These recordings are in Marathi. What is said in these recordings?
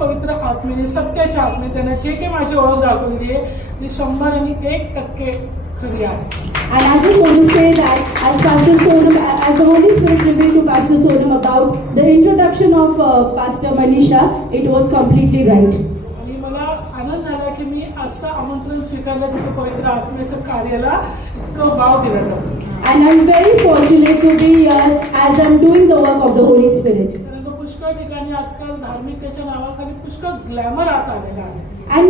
पवित्र आत्मेने सत्याच्या आत्मेने त्यांना जे काही माझी ओळख दाखवली आहे ती 101% खरी आहे. And I just want to say that as Pastor Sonam, as the Holy Spirit revealed to Pastor Sonam about the introduction of Pastor Manisha, it was completely right. आणि मला आनंद झाला की मी असं आमंत्रण स्वीकारलं तिथं पवित्र आत्म्याच्या कार्याला इतकं वाव दिला जातो. And I'm very fortunate to be here as I'm doing the work of the Holy Spirit. कारण पुष्कळ ठिकाणी आजकाल धार्मिकतेच्या नावाखाली पुष्कळ ग्लॅमर आता आलेला आहे. And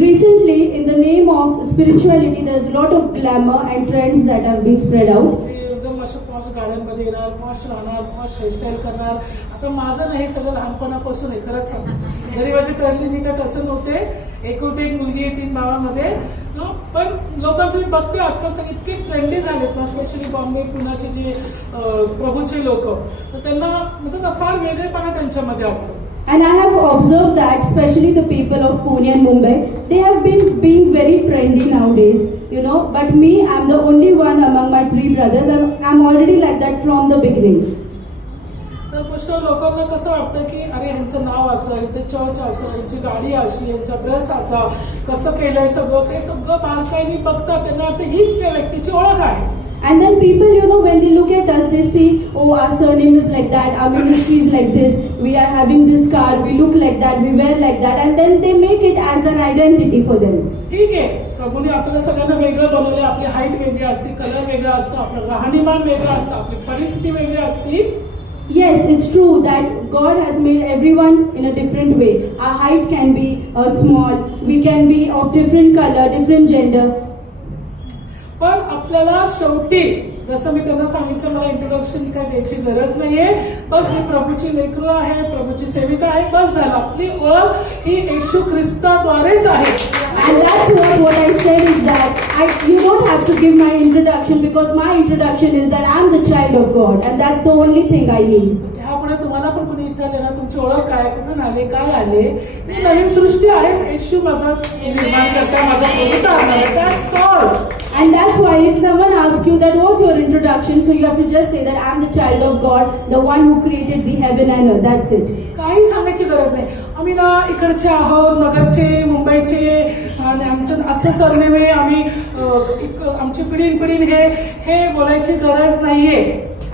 recently, in the name of spirituality, there's a lot of glamour and trends that have been spread out. ते एकदम असं पॉश गाड्यांमध्ये येणार, पॉश राहणार, पॉश हेअरस्टाईल करणार. आता माझं नाही, सगळं लहानपणापासून आहे खरंच सांगतो. जरी माझी करली मी का तसं नव्हते, एकुलती एक मुलगी आहे 3 भावामध्ये. पण लोकांचं मी बघते आजकाल सगळे इतके ट्रेंडी झालेत ना, स्पेशली बॉम्बे पुण्याचे जे प्रभूचे लोक, तर त्यांना म्हणजे फार वेगळेपणा त्यांच्यामध्ये असतो. And I have observed that, especially the people of Pune and Mumbai, they have been being very trendy nowadays, you know. But me, I'm the only one among my 3 brothers. I'm already like that from the beginning. तर पुष्कळ लोकांना कसं वाटतं की अरे यांचं नाव असं, यांचं चर्च असं, यांची गाडी अशी, यांचा ड्रेस असा, कसं केलंय सगळं, ते सगळं बारकाईने बघतात. त्यांना वाटतं हीच त्या व्यक्तीची ओळख आहे. And then people, you know, when they look at us, they see, oh, our surname is like that, our ministry is like this, we are having this car, we look like that, we wear like that, and then they make it as an identity for them. ठीक आहे, प्रभूने आपल्याला सगळ्यांना वेगळं बनवलं. आपली हाईट वेगळी असते, कलर वेगळा असतो, आपलं राहणीमान वेगळं असतं, आपली परिस्थिती वेगळी असते. Yes, it's true that God has made everyone in a different way. Our height can be small, we can be of different color, different gender. पण आपल्याला शेवटी जसं मी त्यांना सांगितलं, मला इंट्रोडक्शन काय द्यायची गरज नाहीये. बस मी प्रभूची लेकरू आहे, प्रभूची सेविका आहे, बस झालं. आपली ओळख ही येशू ख्रिस्ताद्वारेच आहे. And that's what I said is that you don't have to give my introduction, because my introduction is that I'm the child of God, and that's the only thing I need. त्यापुढे तुम्हाला पण कोणी विचारले ना तुमची ओळख काय, कुठून आले, काय आले, ती नवीन सृष्टी आहे. येशू माझा निर्माण करता, माझा प्रभुता आहे. That's all. And that's why if someone asks you that what's your introduction, so you have to just say that I'm the child of God, the one who created the heaven and earth. That's it. काही सांगायची गरज नाही. आम्ही ना इकडचे आहोत, नगरचे, मुंबईचे, आणि आमचं असं सरनेम आहे, आम्ही आमची पिढीन हे बोलायची गरज नाहीये.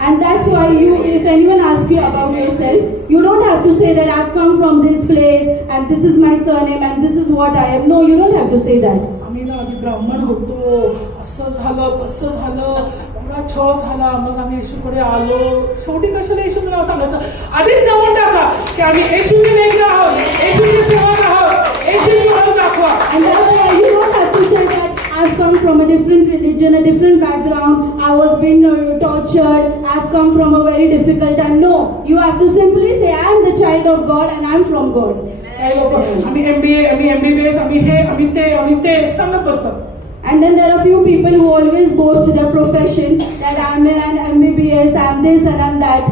And that's why if anyone asks you about yourself, you don't have to say that I've come from this place and this is my surname and this is what I am. No, you don't have to say that. आम्ही ना आधी ब्राह्मण होतो, असं झालं, तसं झालं, एवढा छळ झाला, मग आम्ही येशूकडे आलो. शेवटी कशाला येशूचं नाव सांगायचं? आधीच सांगून टाका की आम्ही येशूचे लेकरं आहोत, येशूचे सेवक आहोत, येशूची ओळख दाखवा. And that's why you don't have to say that I've come from a different religion, a different background, I was being tortured, I've come from a very difficult time. No, you have to simply say I'm the child of God and I'm from God. काही लोक आम्ही MBA, आम्ही MBBS, आम्ही हे, आम्ही ते सांगत बसतात. And then there are few people who always boast their profession that I'm an MBBS, I'm this and I'm that.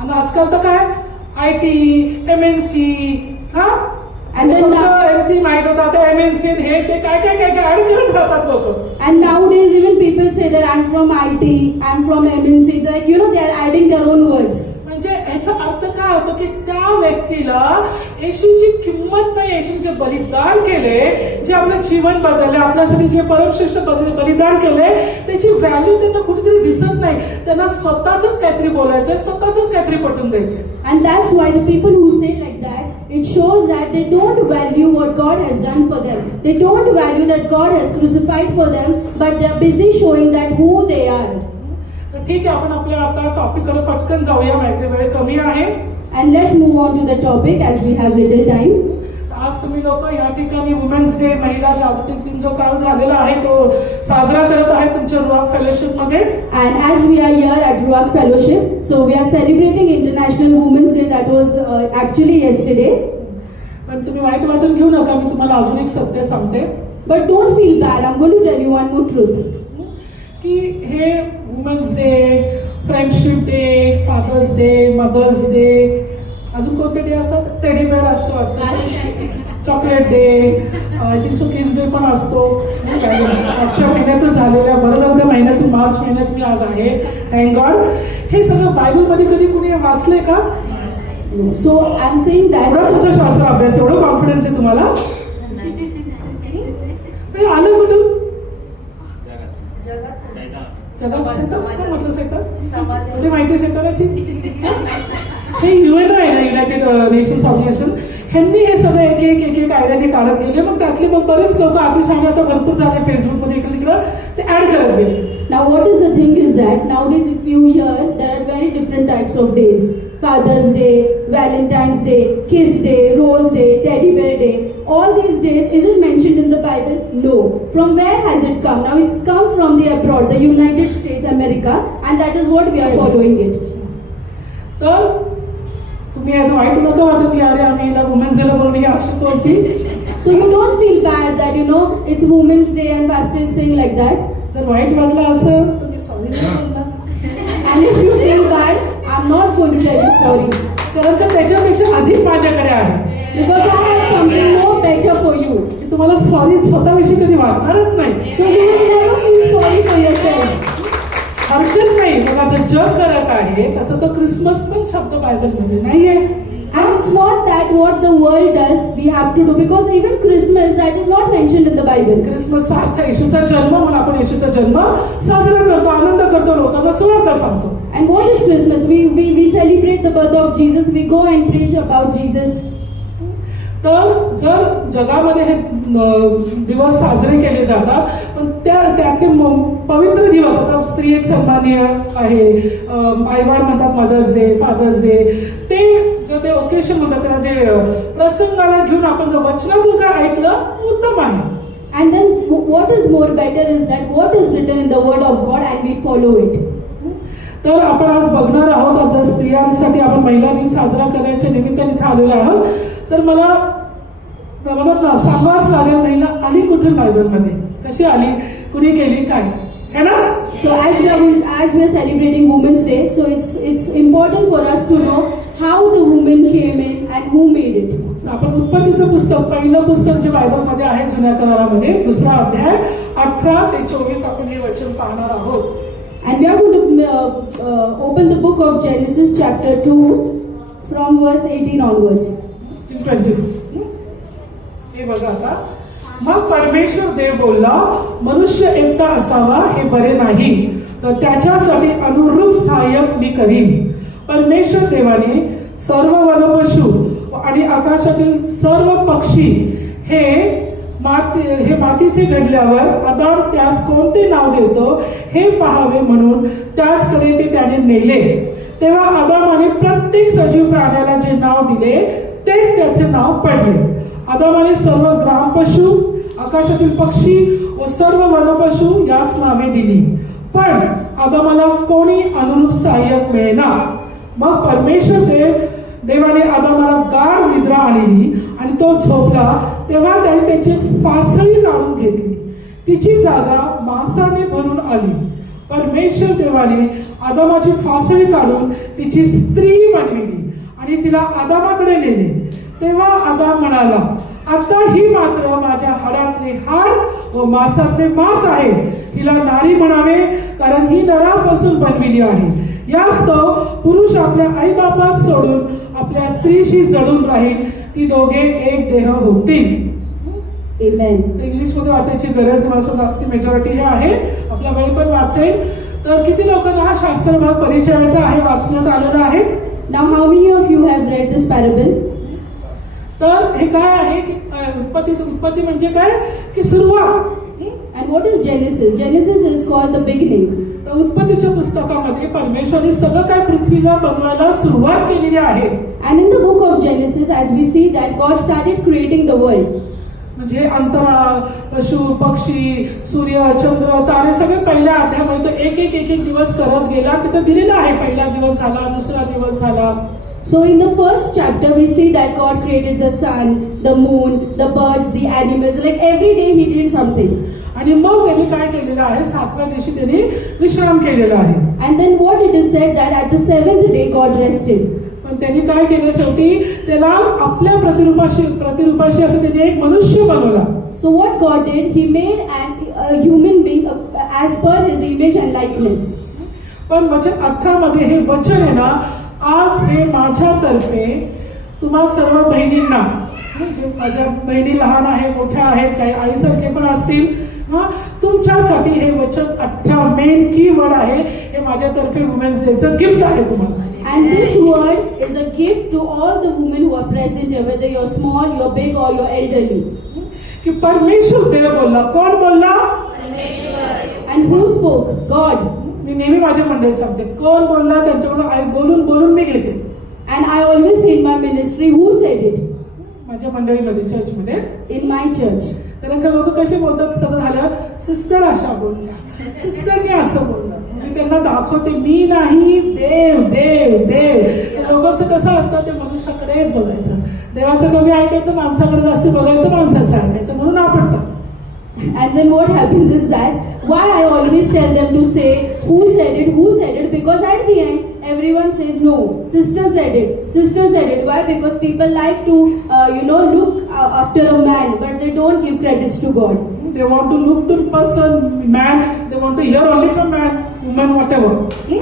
आणि आजकाल तर काय IT, MNC, हा, And then MC माहित होता, आता MNC हे ते काय ऍड करत राहतात लोक. And nowadays even people say that I'm from IT, I'm from MNC, like you know they are adding their own words. म्हणजे याचा अर्थ काय होतो की त्या व्यक्तीला येशूची किंमत नाही. येशूचे बलिदान केले, जे आपलं जीवन बदलले, आपल्यासाठी जे परमश्रेष्ठ बलिदान केले, त्याची व्हॅल्यू त्यांना कुठेतरी दिसत नाही. त्यांना स्वतःच काहीतरी बोलायचंय, स्वतःच काहीतरी पटवून द्यायचंय. And that's why the people who say like that, it shows that they don't value what God has done for them. They don't value that God has crucified for them, but they are busy showing that who they are. तर ठीक आहे, आपण आपल्या आता टॉपिककडे पटकन जाऊया, माहिती वेळ कमी आहे. And let's move on to the topic as we have little time. आज तुम्ही लोक या ठिकाणी वुमेन्स डे, महिला जागतिक दिन जो काल झालेला आहे तो साजरा करत आहे तुमच्या रुआक फेलोशिप मध्ये. And as we are here at Ruach Fellowship, so we are celebrating International Women's Day that was actually yesterday. पण तुम्ही वाईट वाटून घेऊ नका, मी तुम्हाला अजून एक सत्य सांगते. But don't feel bad, I'm going to tell you one more truth. की हे women's day, friendship day, father's day, mother's day, अजून कोणते डे असतात? टेडी बेअर असतो वाटतं, chocolate day, I think so kids day पण असतो. मागच्या महिन्यातच झालेल्या, बरं झालं त्या महिन्यातून मार्च महिन्यात मी आज आहे, थँक गॉड. हे सगळं बायबलमध्ये कधी कुणी वाचलंय का? So I'm saying that. एवढा तुमचा शास्त्र अभ्यास, एवढं कॉन्फिडन्स आहे तुम्हाला? हे आलं कुठून? जगात काय म्हटलं सैतान? म्हणजे माहिती सैतानाची? हे UN आहे ना, युनायटेड नेशन्स ऑर्गनायझेशन, ह्यांनी हे सगळं एक एक आयडियाने काढत गेले. मग त्यातले मग बरेच लोक अतिशय आता भरपूर झाले फेसबुकमध्ये इकडे तिकडं ते ऍड करत गेले. Now what is the thing is that nowadays if you hear there are very different types of days. Father's Day, Valentine's Day, Kiss Day, Rose Day, Teddy Bear Day. All these days, is it mentioned in the Bible? No. From where has it come? Now it's come from the abroad, the United States, America, and that is what we are following it. तर तुम्ही याचं वाईट नका वाटत की अरे आम्ही हिला वुमेन्स डेला बोलून ही अशी कोणती. So you don't feel bad that it's Women's Day and pastor is saying like that. जर वाईट वाटलं असं तर मी सॉरी नाही बोलणार. And if you feel bad, I'm not going to tell you sorry. कारण का त्याच्यापेक्षा अधिक माझ्याकडे आहे. Because I have something more better for you. मी तुम्हाला सॉरी स्वतःविषयी कधी वाटणारच नाही. So you will never feel sorry for yourself. हरकत नाही. बघा जर जग करत आहे तसं तर क्रिसमस पण शब्द बायबलमध्ये नाहीये. And it's not that what the world does we have to do, because even Christmas that is not mentioned in the Bible. क्रिसमसचा अर्थ येशूचा जन्म म्हणून आपण येशूचा जन्म साजरा करतो, आनंद करतो, लोकांना सुवार्ता सांगतो. And what is Christmas? We celebrate the birth of Jesus. We go and preach about Jesus. तर जर जगामध्ये हे दिवस साजरे केले जातात, पण त्यातले पवित्र दिवस, आता स्त्री एक सन्माननीय आहे, आईबाळ म्हणतात मदर्स डे, फादर्स डे, ते जे ते ओकेशन म्हणतात त्याला, जे प्रसंगाला घेऊन आपण जर वचनातून काय ऐकलं उत्तम आहे. And then what is more better is that what is written in the word of God and we follow it. तर आपण आज बघणार आहोत, आज स्त्रियांसाठी आपण महिला दिन साजरा करण्याच्या निमित्ताने इथे आलेलो आहोत. तर मला ना सांगावंच लागेल, महिला आली कुठून बायबलमध्ये, कशी आली, कुणी केली, काय है ना. So as we are celebrating Women's Day, so it's important for us to know how the women came in and who made it. आपण उत्पत्तीचं पुस्तक, पहिलं पुस्तक जे बायबलमध्ये आहे जुन्या करारामध्ये, दुसरा अध्याय 18 ते 24 आपण हे वचन पाहणार आहोत. And we are going to open the book of Genesis chapter 2 from verse 18 onwards. 24. हे बघा आता. मग परमेश्वर देव बोलला, मनुष्य एकटा असावा हे बरे नाही, तर त्याच्यासाठी अनुरूप सहाय्यक मी करीन. परमेश्वर देवाने सर्व वनपशु आणि आकाशातील सर्व पक्षी हे मातीचे घडल्यावर आदाम त्यास कोणते नाव देतो हे पाहावे म्हणून त्याचकडे ते त्याने नेले. तेव्हा आदामाने प्रत्येक सजीव प्राण्याला जे नाव दिले तेच त्याचे नाव पडले. आदामाने सर्व ग्रामपशु, आकाशातील पक्षी व सर्व वनपशु यास नावे दिली, पण आदामाला कोणी अनुरूप सहाय्यक मिळेना. मग परमेश्वर देवाने आदामाला गाढ निद्रा आलेली आणि तो झोपला. तेव्हा त्याने त्याची फासळी काढून घेतली, तिची जागा मांसाने भरून आली. परमेश्वर देवाने आदामाची फासळी काढून तिची स्त्री बनविली आणि तिला आदामाकडे नेले. तेव्हा आदाम म्हणाला, आता ही मात्र माझ्या हाडातले हाड व मांसातले मांस आहे, हिला नारी म्हणावे, कारण ही नरापासून बनविली आहे. यास्तव पुरुष आपल्या आईबापास सोडून आपल्या स्त्रीशी जडून राहील, ती दोघे एक देह होतील. Amen. इंग्लिश मध्ये वाचायची गरज नाही, जास्ती मेजॉरिटी हे आहे, आपला वेळ पण वाचेल. तर किती लोकांना हा शास्त्र भाग परिचयाचा आहे, वाचण्यात आलेला आहे. Now how many of you have read this parable? तर हे काय आहे की उत्पत्ती म्हणजे काय की सुरुवात. And what is Genesis? Genesis is called the beginning. तर उत्पत्तीच्या पुस्तकामध्ये परमेश्वराने सगळं काय पृथ्वीला बनवायला सुरुवात केलेली आहे. And in the book of Genesis, as we see that God started creating the world. म्हणजे अंतराळ, पशु पक्षी, सूर्य, चंद्र, तारे सगळे पहिल्या अध्यायामध्ये तो एक दिवस करत गेला. तिथं दिलेला आहे, पहिला दिवस झाला, दुसरा दिवस झाला. So in the first chapter we see that God created the sun, the moon, the birds, the animals, like every day he did something. आणि मग त्यांनी काय केलेलं आहे, 7व्या दिवशी त्यांनी विश्राम केलेला आहे. And then what it is said that at the 7th day God rested. पण त्यांनी काय केलं, शेवटी त्याला आपल्या प्रतिरूपाशी असं त्यांनी एक मनुष्य बनवला. So what God did, he made a human being as per his image and likeness. पण वचन 18 मध्ये हे वचन आहे ना, आज हे माझ्यातर्फे तुम्हा सर्व बहिणींना, म्हणजे माझ्या बहिणी लहान आहेत, मोठ्या आहेत, काही आईसारखे पण असतील, तुमच्यासाठी हे वचन 18 मेन की वर्ड आहे. हे माझ्यातर्फे वुमेन्स डेचं गिफ्ट आहे तुम्हाला. And this word is a gift to all the women who are present here, whether you're small, you're big, or you're elderly. की परमेश्वर देव बोलला. कोण बोलला? And who spoke? God. मी नेहमी माझ्या मंडळीत सांगते, कोण बोलला त्यांच्याकडून आई बोलून बोलून मी घेते. And I always say in my ministry, who said it? माझ्या मंडळीमध्ये, चर्चमध्ये. In my church. कारण का लोक कसे बोलतात, सगळं झालं सिस्टर अशा बोलल्या, सिस्टरने असं बोललं. मी त्यांना दाखवते मी नाही, देव देव देव. लोकांचं कसं असतं, ते मनुष्याकडेच बघायचं, देवाचं कमी ऐकायचं, माणसाकडे जास्त बघायचं, माणसाचं ऐकायचं, म्हणून आपडतात. And then what happens is that why I always tell them to say who said it, because at the end everyone says no, sister said it. Why? Because people like to look after a man, but they don't give credits to God. They want to look to person, man. They want to hear only from man, woman, whatever.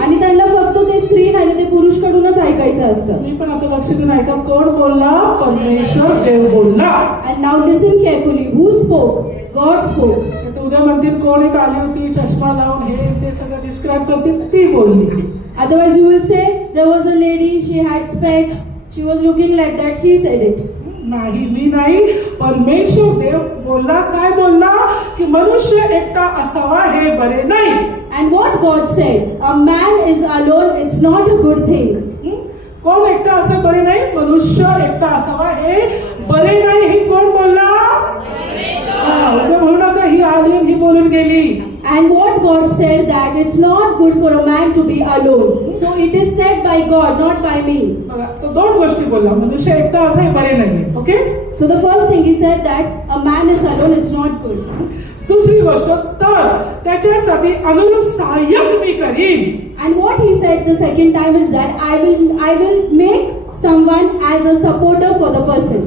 आणि त्यांना फक्त ते स्त्री नाही ते पुरुष कडूनच ऐकायचं असतं. मी पण आता लक्ष देऊन ऐका, कोण बोलला? परमेश्वर देव बोलला. And now listen carefully. Who spoke? God spoke. तर उद्या म्हणतील कोण एक आली होती चष्मा लावून, हे ते सगळं डिस्क्राईब करतील, ती बोलली. Otherwise you will say there was a lady, she had specs, she was looking like that, she said it. नाही, मी नाही, परमेश्वर देव बोलला. काय बोलला? की मनुष्य एकटा असावा हे बरे नाही. And what God said, a man is alone, it's not a good thing. कोण एकटा असं बरे नाही? मनुष्य एकटा असावा हे बरे नाही. ही कोण बोलला? उद्या म्हणू नका ही आली ही बोलून गेली. And what God said that it's not good for a man to be alone. So it is said by God, not by me. बघा, तो दोन गोष्टी बोलला, मनुष्य एकटा असं हे बरे नाही. Okay. So the first thing he said that a man is alone, it's not good. दुसरी गोष्ट, तर त्याच्यासाठी अनुरूप सहाय्यक मी करीन. And what he said the second time is that I will make someone as a supporter for the person.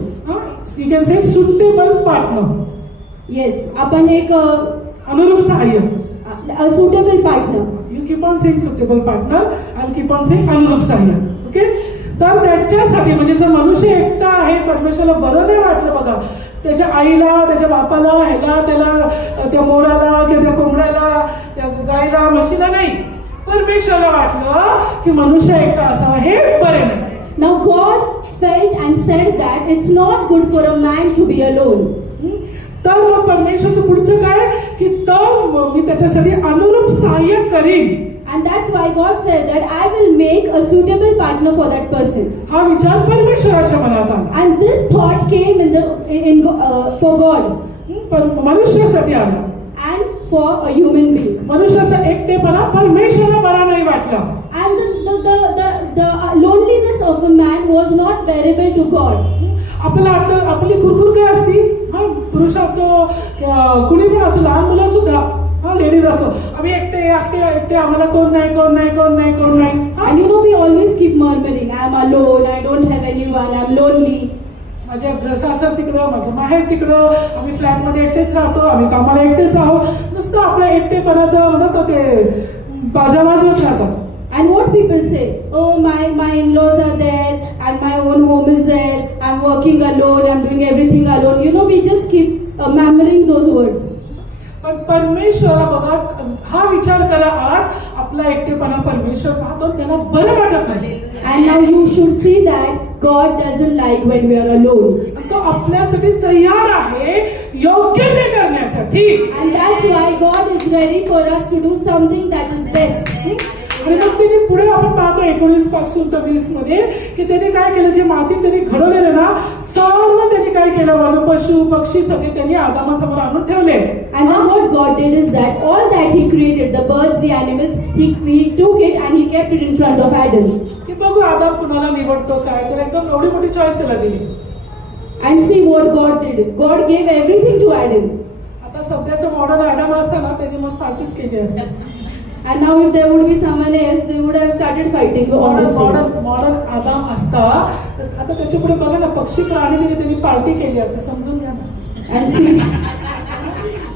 You can say suitable partner. Yes, आपण एक अनुरूप सहाय्यक. a suitable partner. You keep on saying suitable partner, I'll keep on saying अनुरूप सहाय्यक. ओके. तर त्याच्यासाठी म्हणजे जर मनुष्य एकटा आहे, परमेश्वराला बरं नाही वाटलं बघा, त्याच्या आईला, त्याच्या बापाला, ह्याला त्याला, त्या मोराला किंवा त्या कोंबड्याला, त्या गायला, म्हशीला नाही, परमेश्वराला वाटलं की मनुष्य एकटा असावा हे बरे नाही. Now God felt and said that it's not good for a man to be alone. तर मग परमेश्वरचं पुढचं काय की तर मी त्याच्यासाठी अनुरूप सहाय्य करीन. And that's why God said that I will make a suitable partner for that person. हा विचार परमेश्वराच्या मनात आला. And this thought came for God. मनुष्यासाठी आला. And for a human being. मनुष्याचा एकटेपणा परमेश्वराला बरा नाही वाटला. And the loneliness of a man was not bearable to God. आपली कुरकुर काय असती, पुरुष असो कुणी पण असो, लहान मुलं सुद्धा, लेडीज असो, आम्ही एकटे आम्हाला कोण नाही. And you know we always keep murmuring, I'm alone, I don't have anyone, I'm lonely. माझ्या सासर तिकडं, माझं माहेर तिकडं, आम्ही फ्लॅटमध्ये एकटेच राहतो, आम्ही कामाला एकटेच आहोत. नुसतं आपल्या एकटेपणाचं म्हणतात ते बाजा वाजवत राहतात. And what people say, oh my in-laws are there and my own home is there, I'm working alone, I'm doing everything alone. You know, we just keep murmuring those words. पण परमेश्वरा बघा, हा विचार करा, आज आपला एकटेपणा परमेश्वर पाहतो, त्याला बरं वाटत नाही. And now you should see that God doesn't like when we are alone. तो आपल्यासाठी तयार आहे योग्य ते करण्यासाठी. And that's why God is ready for us to do something that is best. आणि मग त्यांनी पुढे आपण पाहतो 19 पासून तर 20 मध्ये की त्यांनी काय केलं, जे मातीत त्यांनी घडवलेलं ना, सर्व त्यांनी काय केलं, वन पशु पक्षी सगळे त्यांनी आदामासमोर आणून ठेवले. And then what God did is that all that He created, the birds, the animals, He took it and He kept it in front of Adam. की बघू आदाम कुणाला निवडतो काय, तर एकदम एवढी मोठी चॉईस त्याला दिली. And see what God did. God gave everything to Adam. आता सध्याचं मॉडर्न ॲडम असताना त्यांनी मस्त पार्टीच केली असते. And now if there would be someone else, they would have started fighting on this thing. Modern आदाम असता तर आता त्याच्या पुढे बघा ना, पक्षी प्राणी त्यांनी पार्टी केली असते, समजून घ्या ना. And see,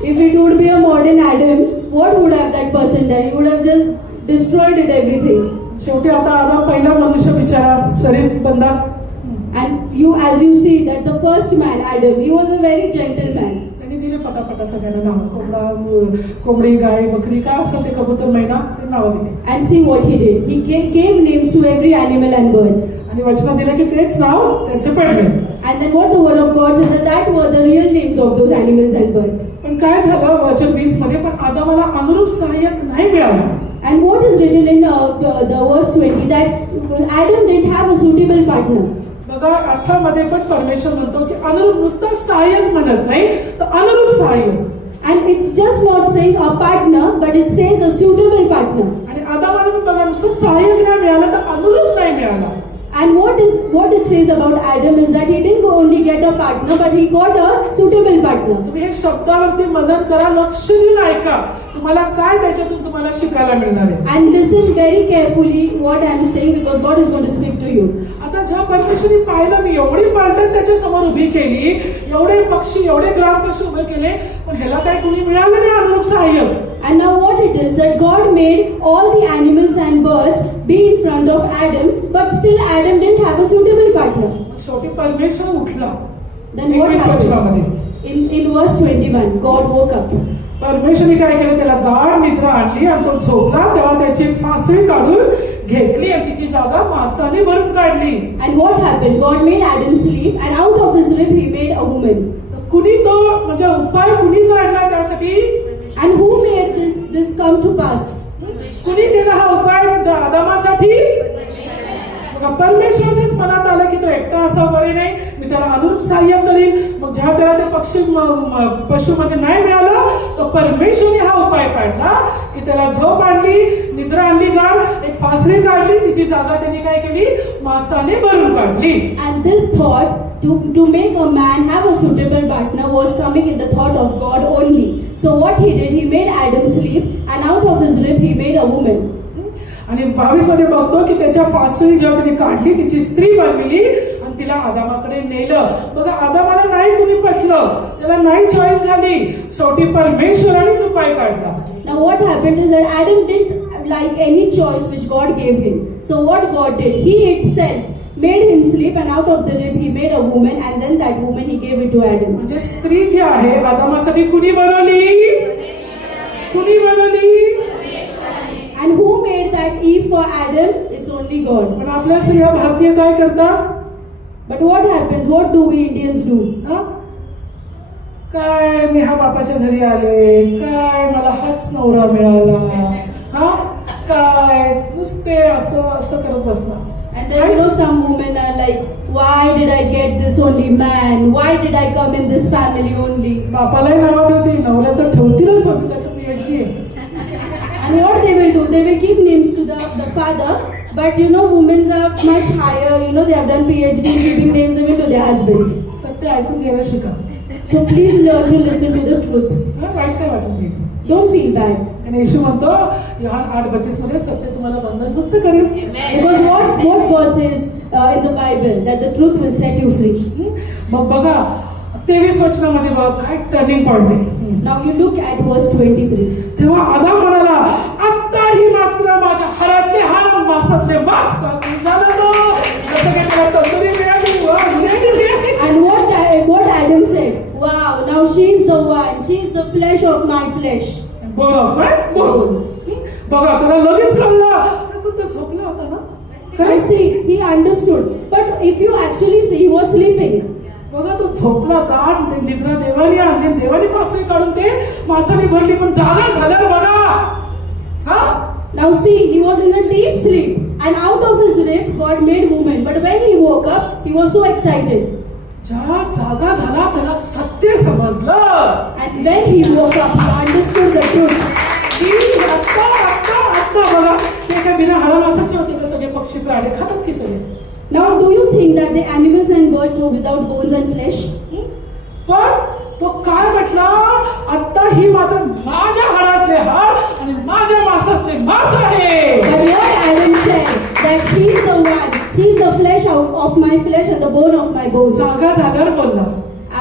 if it would be a modern Adam, what would have that person done? He would have just destroyed it, everything. शेवटी आता आला पहिला मनुष्य बिचारा शरीफ बंदा. And as you see that the first man, Adam, he was a very gentle man. त्यांनी दिले पटापटा सगळ्यांना नाव. कोंबडी, गाय, बकरी काय असेल ते, कबूतर, मैना, ते नावं दिले. And see what he did. He gave names to every animal and birds. आणि वचनात दिलं की तेच नाव त्याचे पडले. And then what the word of God said, that were the real names of those animals and birds. पण काय झालं वचन 20 मध्ये, पण आदामाला अनुरूप सहाय्यक नाही मिळाला. And what is written in the verse 20, that Adam didn't have a suitable partner. बघा 18 मध्ये पण परमेश्वर म्हणतो की अनुरूप, नुसतं सहाय्यक म्हणत नाही तर अनुरूप सहाय्यक. And it's just not saying a partner, but it says a suitable partner. आणि आदामाला पण बघा नुसतं सहाय्यक नाही मिळालं तर अनुरूप नाही मिळाला. And what it says about Adam is that he didn't only get a partner, but he got a suitable partner. तुम्ही हे शब्दावरती मनन करा, लक्ष देऊन ऐका, तुम्हाला काय त्याच्यातून तुम्हाला शिकायला मिळणार आहे. And listen very carefully what I am saying, because God is going to speak to you. आता ज्या परमेश्वराने पाहिलं मी एवढी पालटण त्याच्या समोर उभी केली, एवढे पक्षी, एवढे ग्रामपशु उभे केले, पण ह्याला काय कुणी मिळालं नाही अनुरूप सहाय्यक. And now what it is that God made all the animals and birds be in front of Adam, but still Adam didn't have a suitable partner. शेवटी परमेश्वर उठला. Then what 21 वचनामध्ये happened? In verse 21, God woke up. परमेश्वराने काय केलं, त्याला गाढ निद्रा आणली आणि तो झोपला. तेव्हा त्याची फासळी काढून घेतली आणि तिची जागा मांसाने भरून काढली. And what happened? God made Adam sleep, and out of his rib he made a woman. कुणी तो म्हणजे उपाय कुणी काढला त्यासाठी? And who made this come to pass? कुणी केला हा उपाय आदामासाठी? परमेश्वराच्याच मनात आलं की तो एकटा असा बरे नाही, मी त्याला अनुरूप सहाय्य करीन. मग जेव्हा त्याला ते पक्षी पशुमध्ये नाही मिळालं तर परमेश्वराने हा उपाय काढला की त्याला झोप आणली, निद्रा आणली, गाढ एक फासळी काढली, तिची जागा त्यांनी काय केली, मांसाने भरून काढली. And this thought to make a man have a suitable partner was coming in the thought of God only. So what he did, he made Adam sleep, and out of his rib he made a woman. आणि 22 मध्ये बघतो की त्याच्या फासळी जेव्हा त्यांनी काढली, तिची स्त्री बनविली आणि तिला आदामाकडे नेलं. बघा आदामाला नाही कुणी पटलं, त्याला नाही चॉईस झाली, शेवटी परमेश्वरानेच उपाय काढला. Now what happened is that Adam didn't like any choice which God gave him. So what God did, he itself made him sleep, and out of the rib he made a woman, and then that woman he gave it to Adam. म्हणजे स्त्री जी आहे आदामासाठी कुणी बनवली? कुणी बनवली? And who made that Eve for Adam? It's only God. पण आपल्या स्त्रिया भारतीय काय करतात? But what happens? What do we Indians do? हा? काय मी हा बापाच्या घरी आले, काय मला हाच नवरा मिळाला, हा काय नुसते असं असं करत बसणार. And then some women are like, why did I get this only man? Why did I come in this family only? बापालाही नाव ठेवते, नवऱ्या तर ठेवतीलच होती, त्याच्या PhD आहे. And what they will do, they will give names to the father, but women are much higher, they have done PhD giving names even to their husbands. सत्य ऐकून घ्यायला शिका. So please learn to listen to the truth. वाईट काय वाटून घ्यायचं. Don't feel bad. आणि येशू म्हणतो योहान 8:32 मध्ये सत्य तुम्हाला बंधनमुक्त करेल. Because what God says in the Bible, that the truth will set you free. मग बघा 23 वचनामध्ये बघा काय टर्निंग पॉइंट आहे. Now you look at verse 23. तेव्हा आदाम म्हणाला, आत्ताही मात्र माझ्या हारातले हार, मासातले मांस झालं जसं काही मला तंदुरी मिळाली, वा मिळाली. And what Adam said, wow, now she's the one, she's the flesh of my flesh. Bone of my bone. बघा त्याला लगेच कळलं, पण तो झोपला होता ना. I see, he understood. But if you actually see, he was sleeping. बघा तो झोपला, गाढ निद्रा देवानी आणली, देवानी फासळी काढून ते मासाने भरली, पण जागा झाल्यावर बघा. हा Now see, he was in a deep sleep, and out of his rib God made woman. But when he woke up, he was so excited. ज्या जागा झाला त्याला सत्य समजलं. And when he woke up, he understood the truth. की आत्ता बघा ते काय बिना हाडा मासाचे होते का? सगळे पक्षी प्राणी खातात की सगळे. Now do you think that the animals and birds were without bones and flesh? पण तो काय म्हटला, आता ही मात्र माझ्या हाडातले हाड आणि माझ्या मासातले मांस आहे. But what Adam said, that she's the one, she's the flesh of my flesh and the bone of my bones. जागा जागावर बोलला.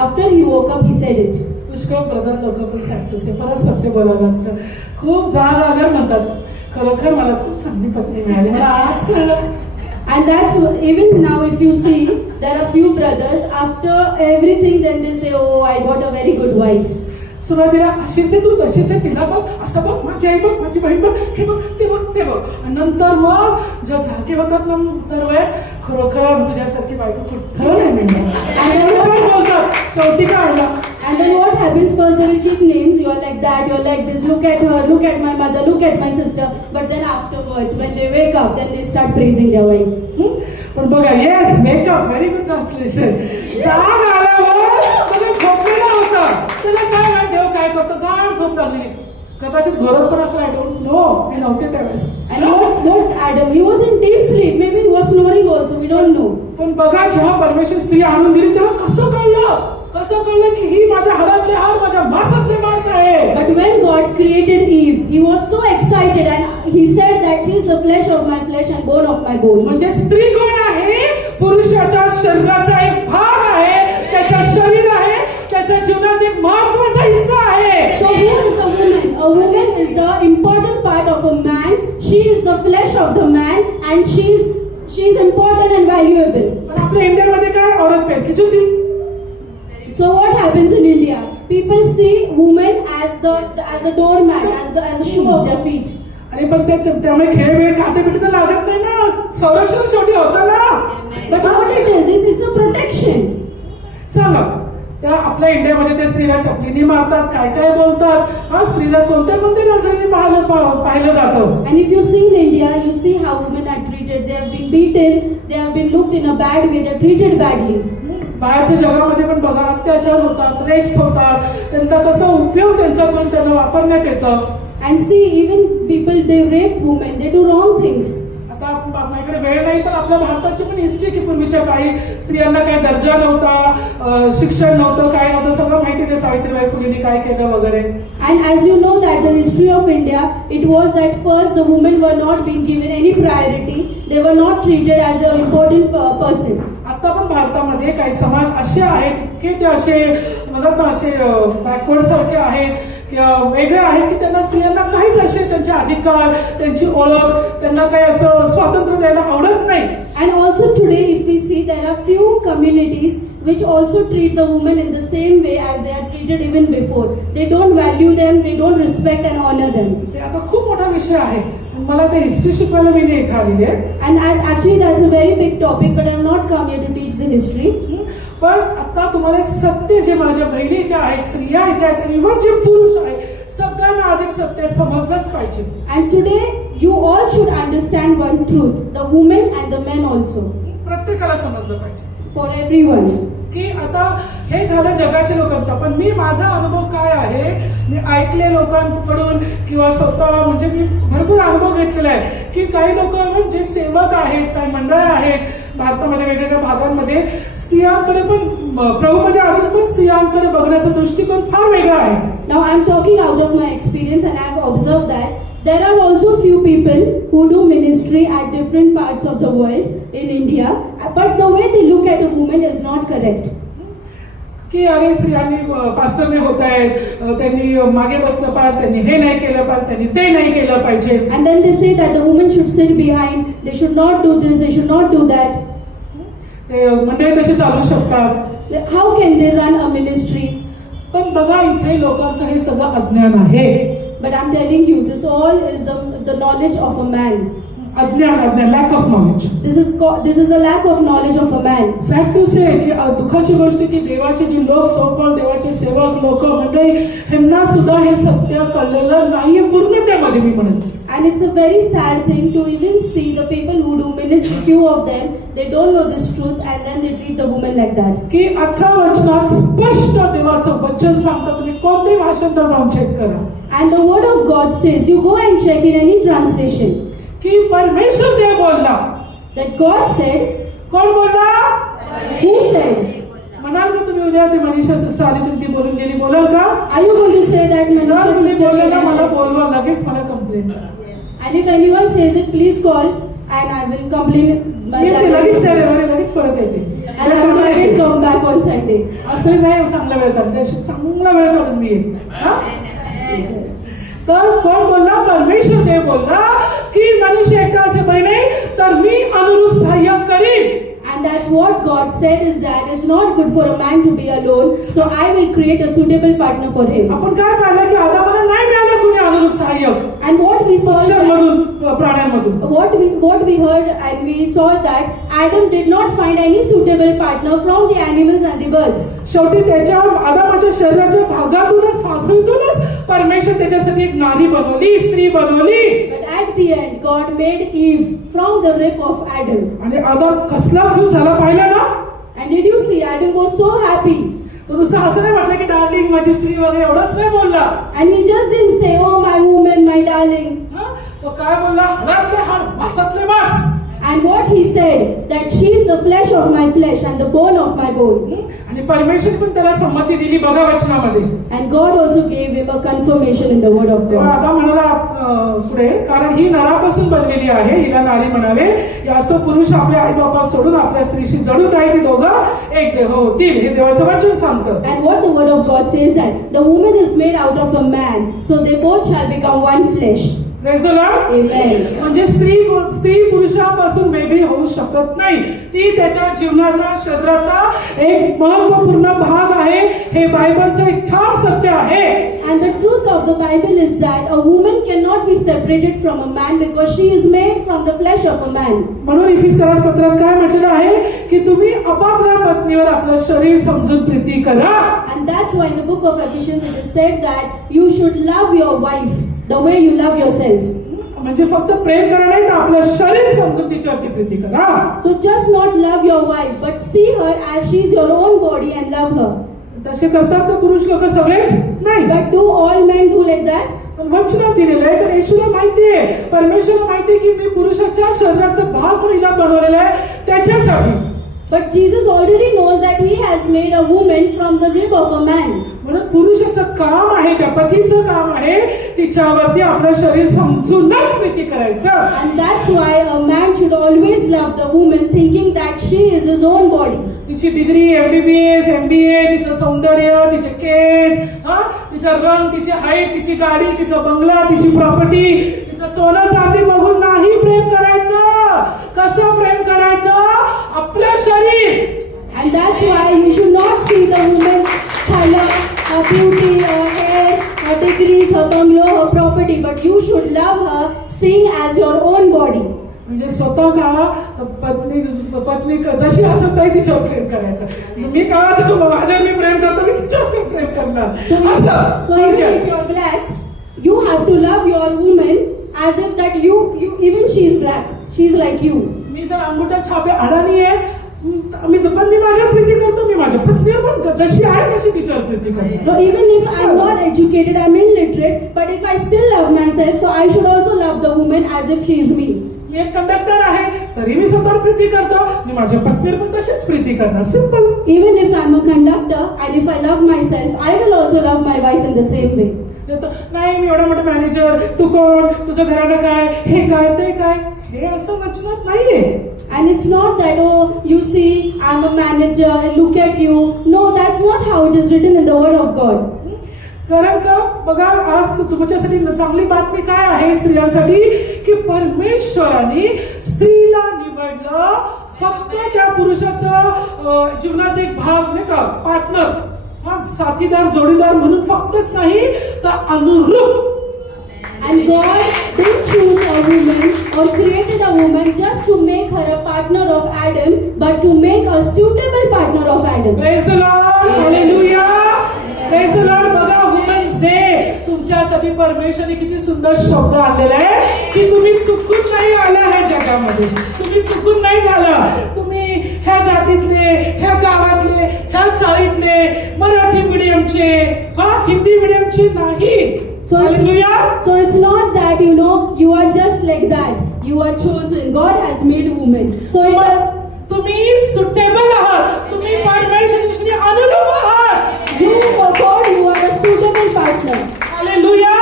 After he woke up, he said it. पुष्कळ प्रधान लोक पण सांगतोस परत सत्य बोलावं लागतं. खूप जागावर म्हणतात, खरोखर मला खूप चांगली पत्नी मिळाली, मला आज कळलं. And that's even now, if you see, there are few brothers. After everything, then they say, "Oh, I got a very good wife." सुरुवातीला अशीच आहे तू, तशीच आहे, तिला बघ, असं बघ, माझी आई बघ, माझी बहीण बघ, हे बघ, ते बघ, ते बघ. आणि नंतर मग ज्या झाके होतात ना तर वेळ खरोखर तुझ्यासारखी बायको कुठं नाही मिळणार. आणि पण बोलतात शेवटी काय आला. And then what happens? First they will keep names. You are like that. You are like this. Look at her. Look at my mother. Look at my sister. But then afterwards, when they wake up, then they start praising their wife. पण बघा, yes, makeup, very good translation. जाग आल्यावर त्याला झोपलेला होता, त्याला काय माहिती देव काय करतो, गाढ झोप लागली. कदाचित घरात पण असं आय डोंट नो, मी नव्हते त्यावेळेस. And what Adam? He was in deep sleep. Maybe he was snoring also. We don't know. पण बघा, जेव्हा परमेश्वर स्त्री आणून दिली तेव्हा कसं कळलं की ही माझ्या हाडातले हाड, माझ्या मांसातले मांस आहे. But when God created Eve, He was so excited and He said that she is the flesh of my flesh and bone of my bone. म्हणजे स्त्री कोण आहे? पुरुषाच्या शरीराचा एक भाग आहे, त्याचं शरीर आहे, त्याच्या जीवनाचा एक महत्वाचा हिस्सा आहे. So who is the woman? A woman is the important part of a man. She is the flesh of the man and she is important and valuable. पण आपल्या इंडियामध्ये काय औरत पैकीच होती. So what happens in India? People see women as the doormat, as the shoe of their feet. आणि पण त्यामुळे खेळ वेळ काटे बिटे तर लागत नाही ना, संरक्षण शेवटी होतं ना. But what it is, it's a protection. सांगा, त्या आपल्या इंडियामध्ये त्या स्त्रीला चपलीने मारतात, काय काय बोलतात. हा, स्त्रीला कोणत्या नजरेने पाहिलं जातं. And if you see in India, you see how women are treated. They have been beaten, they have been looked in a bad way, they are treated badly. बाहेरच्या जगामध्ये पण बघा, अत्याचार होतात, रेप्स होतात, त्यांचा कसा उपयोग त्यांचा पण त्यांना वापरण्यात येतं. And see, even people, they rape women, they do wrong things. आता आपल्याकडे वेळ नाही, पण आपल्या भारताची पण हिस्ट्री की पूर्वीच्या काही स्त्रियांना काही दर्जा नव्हता, शिक्षण नव्हतं, काय नव्हतं, सगळं माहिती ते सावित्रीबाई फुलेंनी काय केलं वगैरे. And as you know that the history of India, it was that first the women were not being given any priority, they were not treated as an important person. आता पण भारतामध्ये काही समाज असे आहेत, इतके ते असे म्हणतात ना, असे बॅकवर्ड सारखे आहेत किंवा वेगळे आहेत की त्यांना स्त्रियांना काहीच असे त्यांचे अधिकार, त्यांची ओळख, त्यांना काही असं स्वातंत्र्य द्यायला आवडत नाही. And also today, if we see, there are few communities which also treat the women in the same way as they are treated even before. They don't value them, they don't respect and honor them. ते आता खूप मोठा विषय आहे, मला ते हिस्ट्री शिकवायला मी इथे आलेली आहे. And actually that's a very big topic, but I have not come here to teach the history. पण आता तुम्हाला एक सत्य, जे माझ्या बहिणी इथे आहेत, स्त्रिया इथे आहेत, इव्हन जे पुरुष आहेत, सगळ्यांना आज एक सत्य समजलंच पाहिजे. And today you all should understand one truth, the women and the men also. प्रत्येकाला समजलं पाहिजे. For everyone. की आता हे झालं जगाच्या लोकांचा, पण मी माझा अनुभव काय आहे, मी ऐकले लोकांकडून किंवा स्वतः म्हणजे मी भरपूर अनुभव घेतलेला आहे की काही लोक जे सेवक आहेत, काही मंडळ आहेत भारतामध्ये वेगवेगळ्या भागांमध्ये, स्त्रियांकडे पण प्रभूमध्ये असून पण स्त्रियांकडे बघण्याचा दृष्टिकोन फार वेगळा आहे. Now I am talking out of my experience and I have observed that there are also few people who do ministry at different parts of the world in India, but the way they look at a woman is not correct. की अरे स्त्रियांनी पास्टरने होत आहेत, त्यांनी मागे बसलं पाहिजे, त्यांनी हे नाही केलं पाहिजे, त्यांनी ते नाही केलं पाहिजे. And then they say that the woman should sit behind, they should not do this, they should not do that. ते मंडळी कशी चालू शकतात, how can they run a ministry? पण बघा, इथे लोकांचं हे सगळं अज्ञान आहे. But I'm telling you, this all is the knowledge of a man. अज्ञान, lack of knowledge. This is the lack of knowledge of a man. Sad to say की दुःखाची गोष्ट की देवाचे जे लोक, सोकॉल देवाचे सेवक लोक मंडळी, ह्यांना सुद्धा हे सत्य कळलेलं नाहीये पूर्णतेमध्ये, मी म्हणते. And it's a very sad thing to even see the people who do ministry, few of them, they don't know this truth and then they treat the woman like that. की 18 वचनात स्पष्ट देवाचं वचन सांगतं, तुम्ही कोणत्याही भाषेत जाऊन चेक करा. And the word of God says, you go and check in any translation, की परमेश्वर देव बोलला. that God said. कोण बोलला? Who said? म्हणाल का तुम्ही उद्या ती मनीषा सिस्टर आली तुम्ही ती बोलून गेली, बोलाल का? Are you going to say that Manisha तुम्ही sister बोलले ना, came मला and said? बोलवा, लगेच मला कंप्लेंट करा. And if anyone says it, please call and I will complain. लगेच त्याला लगेच परत येते. And I will again come back on Sunday. असं नाही, चांगला वेळ काढते, चांगला वेळ काढून मी येईल. तर कोण बोलला? परमेश्वर देव बोलला की मनुष्य एकटा असे बरे नाही, तर मी अनुरूप सहाय्यक करीन. And that's what God said, is that it's not good for a man to be alone, so I will create a suitable partner for him. आपण काय पाहिलं की आदामाला नाही मिळालं कुणी अनुरूप सहाय्यक. And what we saw is that, पक्ष्यांमधून, प्राण्यांमधून. what we heard and we saw that Adam did not find any suitable partner from the animals and the birds. शेवटी त्याच्या आदामाच्या शरीराच्या भागातूनच, फासूतूनच परमेश्वर त्याच्यासाठी एक नारी बनवली, स्त्री बनवली. But at the end, God made Eve from the rib of Adam. आणि आदाम कसला खुश झाला पाहिलं ना. And did you see, Adam was so happy. तो नुसतं असं नाही म्हटलं की डार्लिंग माझी स्त्री वगैरे, एवढंच नाही बोलला. And he just didn't say, oh my woman, my darling. तो काय बोलला? हाडातले हाड, मांसातले मांस. And what he said, that she is the flesh of my flesh and the bone of my bone. आणि परमेश्वर पण त्याला संमती दिली बघा वचनामध्ये. And God also gave him a confirmation in the word of तेव्हा God. आता म्हणाला पुढे, कारण ही नरापासून बनलेली आहे, हिला नारी म्हणावे. यास तो पुरुष आपल्या आई बापा सोडून आपल्या स्त्रीशी जडून राहील, ती दोघं एक देह होतील. हे देवाचं वचन सांगतं. And what the word of God says, that the woman is made out of a man, so they both shall become one flesh. Praise the Lord. Amen. म्हणजे स्त्री पुरुषापासून वेगळी होऊ शकत नाही. ती त्याच्या जीवनाचा, शरीराचा एक महत्वपूर्ण भाग आहे. हे बायबलचं एक ठाम सत्य आहे. And the truth of the Bible is that a woman cannot be separated from a man because she is made from the flesh of a man. म्हणून इफिसकरास पत्रात काय म्हटलेलं आहे की तुम्ही आपापल्या पत्नीवर आपलं शरीर समजून प्रीती करा. And that's why in the book of Ephesians it is said that you should love your wife the way you love yourself. म्हणजे फक्त प्रेम करा नाही, तर आपलं शरीर समजून तिच्यावरती प्रीती करा. So just not love your wife, but see her as she is your own body and love her. तसे करतात का पुरुष लोक? सगळेच नाही. But do all men do like that? वचनात दिलेलं आहे. कारण येशूला माहितीये, परमेश्वराला माहितीये की मी पुरुषाच्या शरीराचा भाग म्हणून हिला बनवलेला आहे त्याच्यासाठी. But Jesus already knows that he has made a woman from the rib of a man. म्हणून पुरुषाचं काम आहे, त्या पतीचं काम आहे तिच्यावरती आपलं शरीर समजूनच प्रीती करायचं. And that's why a man should always love the woman, thinking that she is his own body. तिची डिग्री, MBBS, MBA, तिचं सौंदर्य, तिचे केस, तिचा रंग, तिची हाईट, तिची गाडी, तिचा बंगला, तिची प्रॉपर्टी, तिचं सोनं चांदी बघून नाही प्रेम करायचं. कसं प्रेम करायचं? आपलं शरीर. And that's why you should not see the woman's color, her beauty, her hair, her degrees, her bungalow, her property, but you should love her seeing as your own body. म्हणजे स्वतः का पत्नी जशी असत नाही तिच्यावर प्रेम करायचं. मी का माझ्यावर मी प्रेम करतो, मी तिच्यावर प्रेम करणार. So even if you're black, you have to love your woman as if that you even she is black, she is like you. मी जर अंगुठा छापे अडाणी आहे, मी माझ्यावर प्रीती करतो, मी माझ्या पत्नीवर पण जशी आहे तशी तिच्यावर प्रीती करतो. So even if I'm not educated, I'm illiterate, but if I still love myself, so I should also love the woman as if she is me. मी एक कंडक्टर आहे, तरी मी स्वतःवर प्रीती करतो, मी माझ्या पत्नीवर पण तशीच प्रीती करणार. Simple. Even if I'm a conductor and if I love myself, I will also love my wife in the same way. नाही मी एवढा मोठा मॅनेजर, तू कोण, तुझं घराणं काय, हे काय, ते काय, हे असं वचनात नाहीये. And it's not that, oh, you see, I'm a manager, look at you. No, that's not how it is written in the word of God. कारण का बघा, आज तुमच्यासाठी चांगली बातमी काय आहे स्त्रियांसाठी, की परमेश्वराने स्त्रीला निवडलं फक्त त्या पुरुषाचं जीवनाचा एक भाग नाही का, पार्टनर, साथीदार, जोडीदार म्हणून फक्तच नाही, तर अनुरूप. And God didn't choose a woman or created a woman just to make her a partner of Adam, but to make a suitable partner of Adam. Praise the Lord. Hallelujah. Praise the Lord. बघा, वुमेन्स डे तुमच्यासाठी परमेश्वराने किती सुंदर शब्द आणलेला आहे की तुम्ही चुकून नाही आला ह्या जगामध्ये. तुम्ही चुकून नाही झाला. तुम्ही ह्या जातीतले, ह्या गावातले, ह्या चाळीतले, मराठी मीडियमचे, हिंदी मीडियमचे नाही. So it's not that, you are just like that. You are chosen. God has made women. So तुम्ही सुटेबल आहात. तुम्ही परमेश्वराशी अनुरूप आहात. You for God, you are a suitable partner. Hallelujah.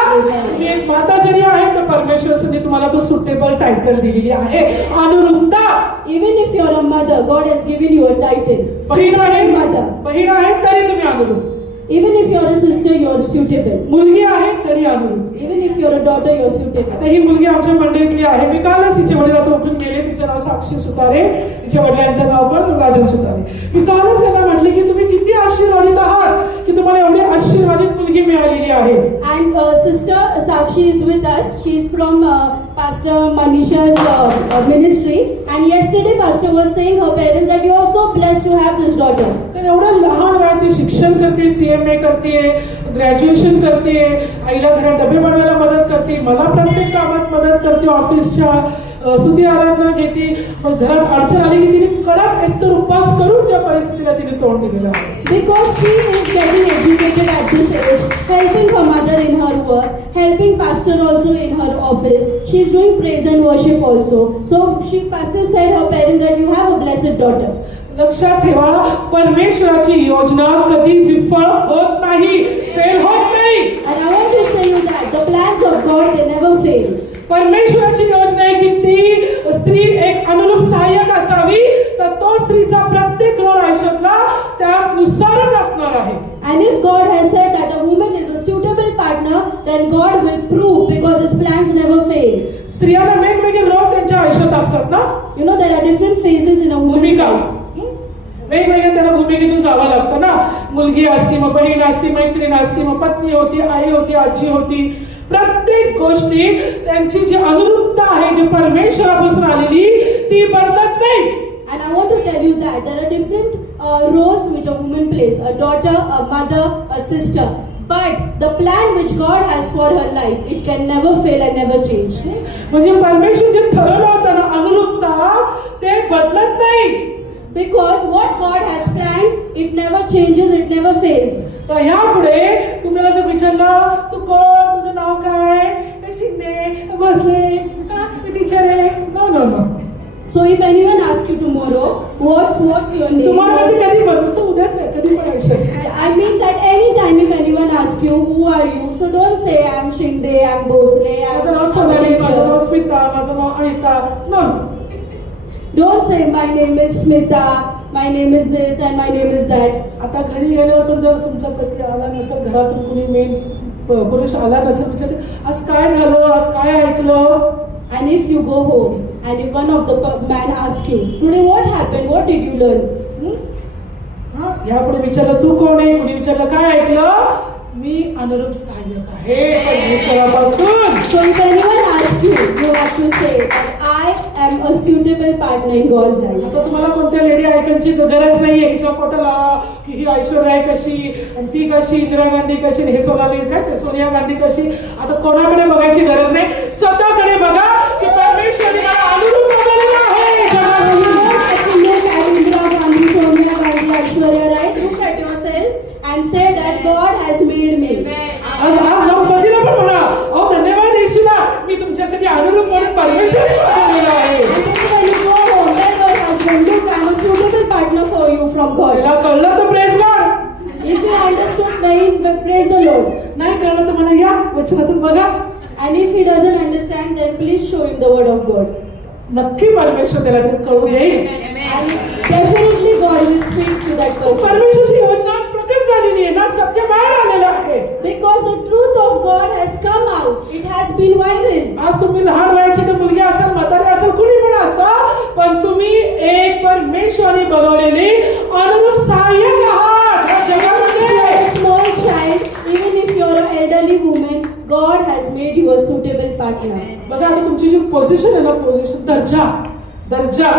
तुम्ही एक माता जरी आहे, तर परमेश्वराने तुम्हाला तो सुटेबल टायटल दिलेली आहे, अनुरूपता. Even if you're a mother, God has given you a title. बहीण आहे, Mother. बहीण आहे तरी तुम्ही अनुरूप. Even if you're a sister, you're suitable. मुलगी आहे तरी अनुरूप. Even if you're a daughter, you're suitable. आता ही मुलगी आमच्या मंडळीतली आहे. मी कालच तिचे वडील आता उठून गेले. तिचं नाव साक्षी सुतारे, तिच्या वडिलांचं नाव पण राजन सुतारे. मी कालच त्यांना म्हटले की तुम्ही किती आशीर्वादित आहात की तुम्हाला एवढी आशीर्वादित मुलगी मिळालेली आहे. And sister Sakshi is with us. She's from Pastor Manisha's ministry. And yesterday Pastor was saying her parents that you are so blessed to have this daughter. तर एवढं लहान वयात ती शिक्षण करते, CMA करते, ग्रॅज्युएशन करते, आईला घरात डबे बनवायला मदत करते, मला प्रत्येक कामात मदत करते, ऑफिसच्या स्तुती आराधना घेते. मग घरात अडचण आली की तिने कडक एस्तर उपवास करून त्या परिस्थितीला तिने तोंड दिलेलं आहे. Because she is getting educated at this age, helping her mother in her work, helping pastor also in her office. She is doing praise and worship also. So pastor said her parents that you have a blessed daughter. लक्षात ठेवा, परमेश्वराची योजना कधी विफल होत नाही, फेल होत नाही. And I want to say you that the plans of God, they never fail. परमेश्वराची योजना आहे की ती स्त्री एक अनुरूप सहाय्यक असावी, तर तो स्त्रीचा प्रत्येक रोल आयुष्यातला त्यानुसारच असणार आहे. And if God has said that a woman is a suitable partner, then God will prove because His plans never fail. स्त्रियांना वेगवेगळे रोल त्यांच्या आयुष्यात असतात ना. You know there are different phases in a woman's भूमिका life. वेगवेगळ्या त्यांना भूमिकेतून जावं लागतं ना. मुलगी असती, मग बहीण असती, मैत्रीण असती, मग पत्नी होती, आई होती, आजी होती. प्रत्येक गोष्टी त्यांची जी अनुरूपता आहे, जी परमेश्वरापासून आलेली, ती बदलत नाही. And I want to tell you that there are different roles which a woman plays: a daughter, a mother, a sister. But the plan which God has for her life, it can never fail and never change. म्हणजे परमेश्वर जे ठरवलं होतं ना, अनुरूपता ते बदलत नाही. Because what God has planned, it never changes, it never fails. तर ह्यापुढे तुम्हाला जर विचारलं तू कोण, तुझं नाव काय, हे शिंदे, भोसले, मी टीचर आहे, no no no. So if anyone asks you tomorrow, what's your name? तुम्हाला म्हणजे कधी पण नुसतं उद्याच नाही, कधी पण आयुष्यात. I mean that anytime if anyone asks you, who are you? So don't say I'm Shinde, I'm Bosle, माझं नाव I'm सोनाली, माझं नाव teacher. स्मिता, माझं नाव Anita. No. Don't say my name is Smita, my name is this and my name is that. आता घरी गेल्यावर पण जर तुमचा पती आला नसेल, घरातून कुणी मेन पुरुष आला नसेल, विचारते आज काय झालं, आज काय ऐकलं. And if you go home and if one of the man asks you, today what happened, what did you learn? यापुढे विचारलं तू कोण आहे, कुणी विचारलं काय ऐकलं, मी अनुरूप सहाय्यक आहे परमेश्वरापासून. So if anyone asks you, you have to say that I am a suitable partner in God's eyes. आता तुम्हाला कोणत्या लेडी आयकॉनची गरज नाहीये. हिचा फोटो लावा की ही ऐश्वर्या कशी आणि ती कशी, इंदिरा गांधी कशी, हे सोनाली काय ते सोनिया गांधी कशी. आता कोणाकडे बघायची गरज नाही, स्वतःकडे बघा की परमेश्वराने मला अनुरूप बनवलेलं आहे. Look at Indira Gandhi, Sonia Gandhi, Aishwarya Rai. Look at yourself and say that God has made me. आज जाऊन पतीला पण म्हणा, अहो धन्यवाद येशूला, मी तुमच्यासाठी अनुरूप म्हणून परमेश्वराने बनवलेलं आहे. And then when you go home, tell your husband, look, I'm a suitable partner for you from God. त्याला कळलं तर praise God. If you understood, then praise the Lord. नाही कळलं तर मला या वचनातून बघा. And if he doesn't understand, then please show him the word of God. नक्की परमेश्वर त्याला ते कळून येईल. And definitely God will speak to that person. परमेश्वरची योजना आज प्रकट झालेली आहे ना, सत्य बाहेर आलेलं आहे. Because the truth of God has come out. It has been viral. आज तुम्ही लहान वयाची तर मुलगी असाल, म्हातारी असाल, कुणी पण असाल, पण तुम्ही एक परमेश्वराने बनवलेली अनुरूप सहाय्यक आहात या जगामध्ये. A small child, even if you're an elderly woman, God has made you a suitable partner. बघा आता तुमची जी पोझिशन आहे ना, पोझिशन, दर्जा दर्जा.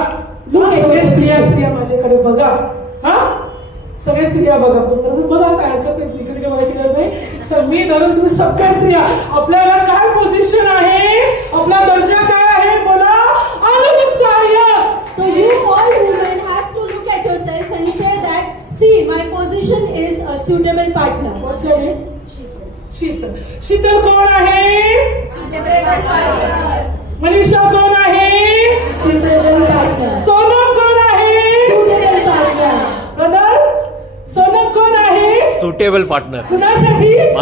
Look at सगळे your स्त्रिया position. स्त्रिया माझ्याकडे बघा. हा सगळ्या स्त्रिया बघा, बघा काय हरकत नाही, इकडे काय बघायची गरज नाही. मी धरून तुम्ही सगळ्या स्त्रिया, आपल्याला काय पोझिशन आहे, आपला दर्जा काय आहे, बोला अनुरूप सहाय्यक. So you all women have to look at yourself and say that, see, my position is a suitable partner. What's your name? Sheetal. Sheetal कोण आहे? मनीषा कोण आहे? Suitable partner. सोनम कोण आहे? Suitable partner. ब्रदर सोनम कोण आहे? Suitable partner. कुणासाठी?